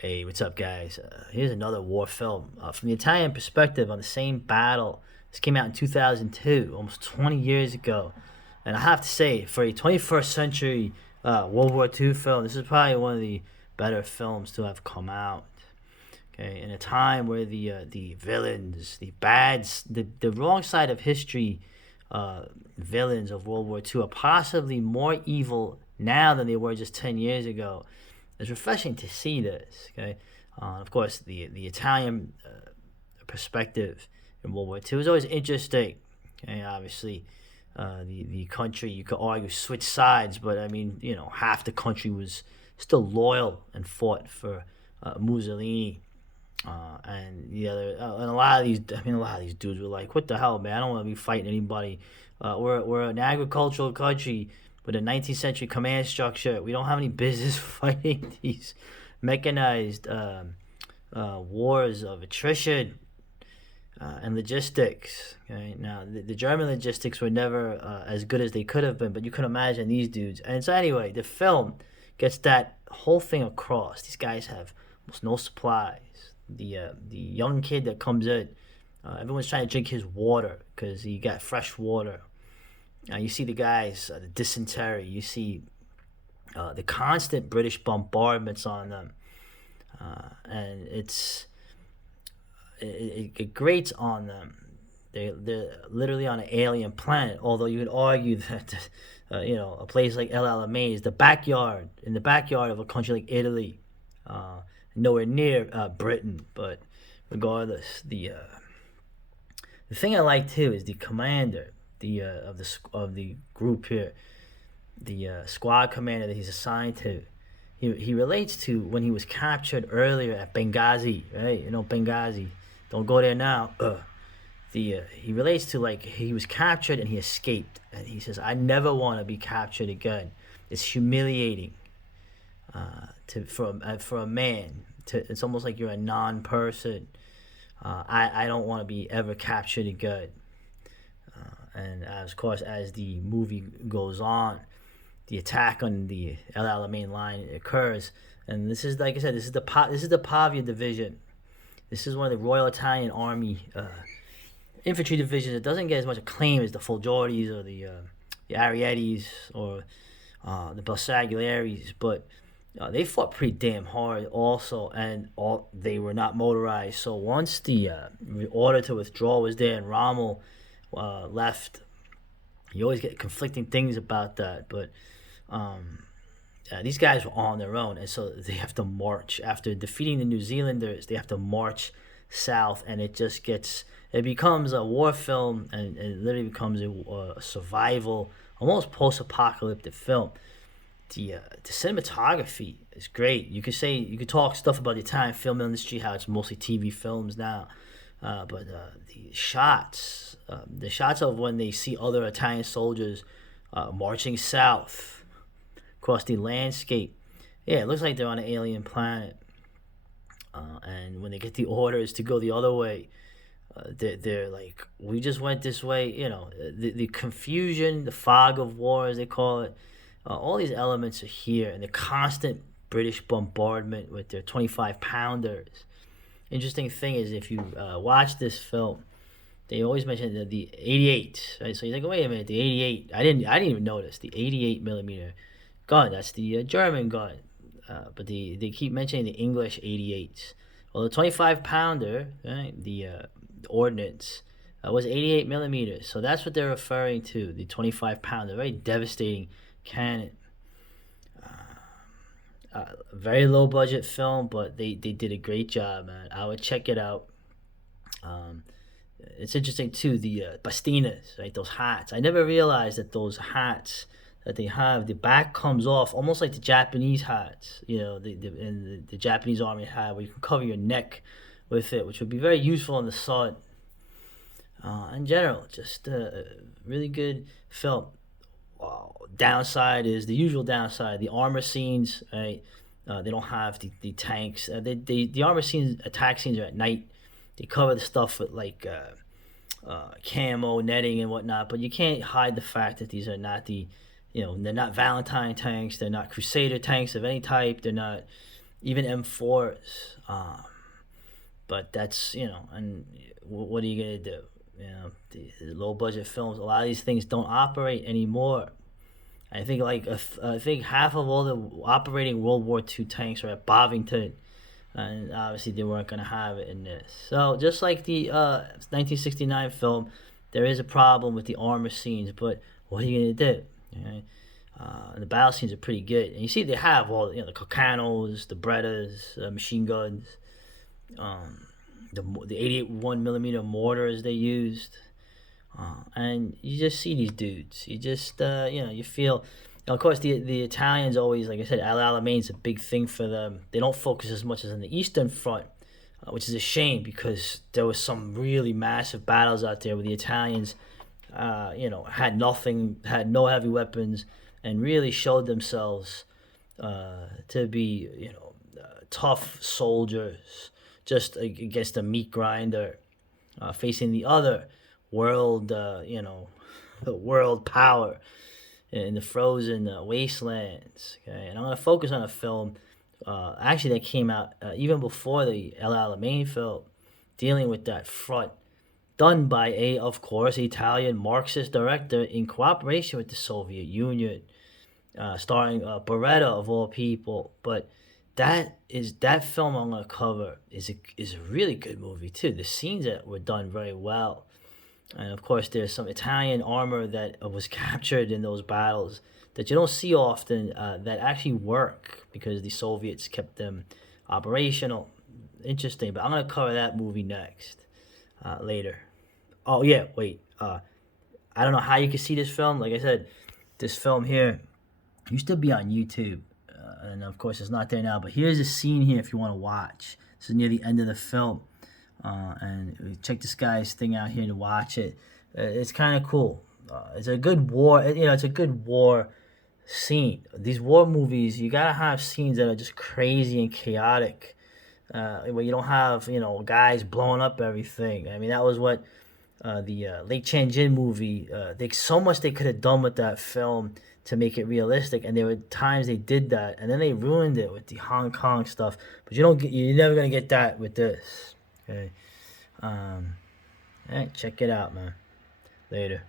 Hey, what's up, guys? Here's another war film from the Italian perspective on the same battle. This came out in 2002, almost 20 years ago. And I have to say, for a 21st century World War II film, this is probably one of the better films to have come out. Okay, in a time where the villains, the bads, the wrong side of history villains of World War II are possibly more evil now than they were just 10 years ago. It's refreshing to see this. Okay, of course, the Italian perspective in World War II is always interesting. Okay, obviously, the country, you could argue, switch sides, but I mean, half the country was still loyal and fought for Mussolini. And the other, and a lot of these dudes were like, "What the hell, man? I don't want to be fighting anybody. We're an agricultural country with a 19th century command structure. We don't have any business fighting these mechanized wars of attrition and logistics." Okay? Now, the German logistics were never as good as they could have been, but you can imagine these dudes. And so, anyway, the film gets that whole thing across. These guys have almost no supplies. The young kid that comes in, everyone's trying to drink his water because he got fresh water. You see the guys, the dysentery. You see the constant British bombardments on them, and it grates on them. They're literally on an alien planet. Although you would argue that a place like El Alamein is in the backyard of a country like Italy, nowhere near Britain. But regardless, the thing I like too is the commander, of the group here, the squad commander that he's assigned to. He relates to when he was captured earlier at Benghazi, right? Benghazi. Don't go there now. He relates to like he was captured and he escaped, and he says, "I never want to be captured again. It's humiliating for a man. It's almost like you're a non-person. I don't want to be ever captured again." And of course, as the movie goes on, the attack on the El Alamein line occurs, and this is, like I said, this is the Pavia division. This is one of the Royal Italian Army infantry divisions. It doesn't get as much acclaim as the Folgiotis or the Arietis or the Bersaglieri, but they fought pretty damn hard also, and they were not motorized. So once the order to withdraw was there and Rommel left, you always get conflicting things about that. But these guys were on their own, and so they have to march after defeating the New Zealanders. They have to march south, and it becomes a war film, and it literally becomes a survival, almost post-apocalyptic film. The cinematography is great. You could talk stuff about the Italian film industry, how it's mostly TV films now, but the shots of when they see other Italian soldiers marching south across the landscape, yeah, it looks like they're on an alien planet. And when they get the orders to go the other way, they're like, "We just went this way." The confusion, the fog of war, as they call it. All these elements are here, and the constant British bombardment with their 25 pounders. Interesting thing is, if you watch this film, they always mention the 88. Right? So you think, "Wait a minute, the 88." I didn't even notice the 88 millimeter gun. That's the German gun, but they keep mentioning the English 88s. Well, the 25 pounder, right? The ordnance. Was 88 millimeters, so that's what they're referring to. The 25 pounder, very devastating cannon. Very low budget film, but they did a great job, man. I would check it out. Um, it's interesting too, the bastinas, right? Those hats. I never realized that those hats that they have, the back comes off almost like the Japanese hats. The Japanese army hat, where you can cover your neck with it, which would be very useful in the sun. In general, just a really good film. Downside is the usual downside. The armor scenes, right? They don't have the tanks. The armor scenes, attack scenes are at night. They cover the stuff with like camo netting and whatnot, but you can't hide the fact that these are not they're not Valentine tanks. They're not Crusader tanks of any type. They're not even M4s. But that's, and what are you gonna do? The low budget films. A lot of these things don't operate anymore. I think I think half of all the operating World War II tanks are at Bovington, and obviously they weren't gonna have it in this. So just like the 1969 film, there is a problem with the armor scenes. But what are you gonna do? Okay? The battle scenes are pretty good, and you see they have all the Carcanos, the Brettas, machine guns, um, the 88 1 millimeter mortars they used, and you just see these dudes. You just you feel. Of course, the Italians always, like I said, Alemain's a big thing for them. They don't focus as much as on the Eastern Front, which is a shame because there was some really massive battles out there where the Italians, had nothing, had no heavy weapons, and really showed themselves to be, tough soldiers, just against a meat grinder, facing the other world, the world power in the frozen wastelands. Okay, and I'm gonna focus on a film, actually that came out even before the El Alamein film, dealing with that front, done by of course, Italian Marxist director in cooperation with the Soviet Union, starring Beretta of all people. But that film I'm gonna cover is a really good movie too. The scenes that were done very well, and of course there's some Italian armor that was captured in those battles that you don't see often, that actually work because the Soviets kept them operational. Interesting, but I'm gonna cover that movie next, later. Oh yeah, wait. I don't know how you can see this film. Like I said, this film here used to be on YouTube, and of course it's not there now. But here's a scene here if you want to watch. This is near the end of the film, and check this guy's thing out here to watch it. It's kind of cool. It's a good war. It's a good war scene. These war movies, you gotta have scenes that are just crazy and chaotic, where you don't have guys blowing up everything. I mean, that was what the Lake Changjin movie. They so much they could have done with that film to make it realistic, and there were times they did that, and then they ruined it with the Hong Kong stuff. But you're never gonna get that with this. Okay, all right, check it out, man. Later.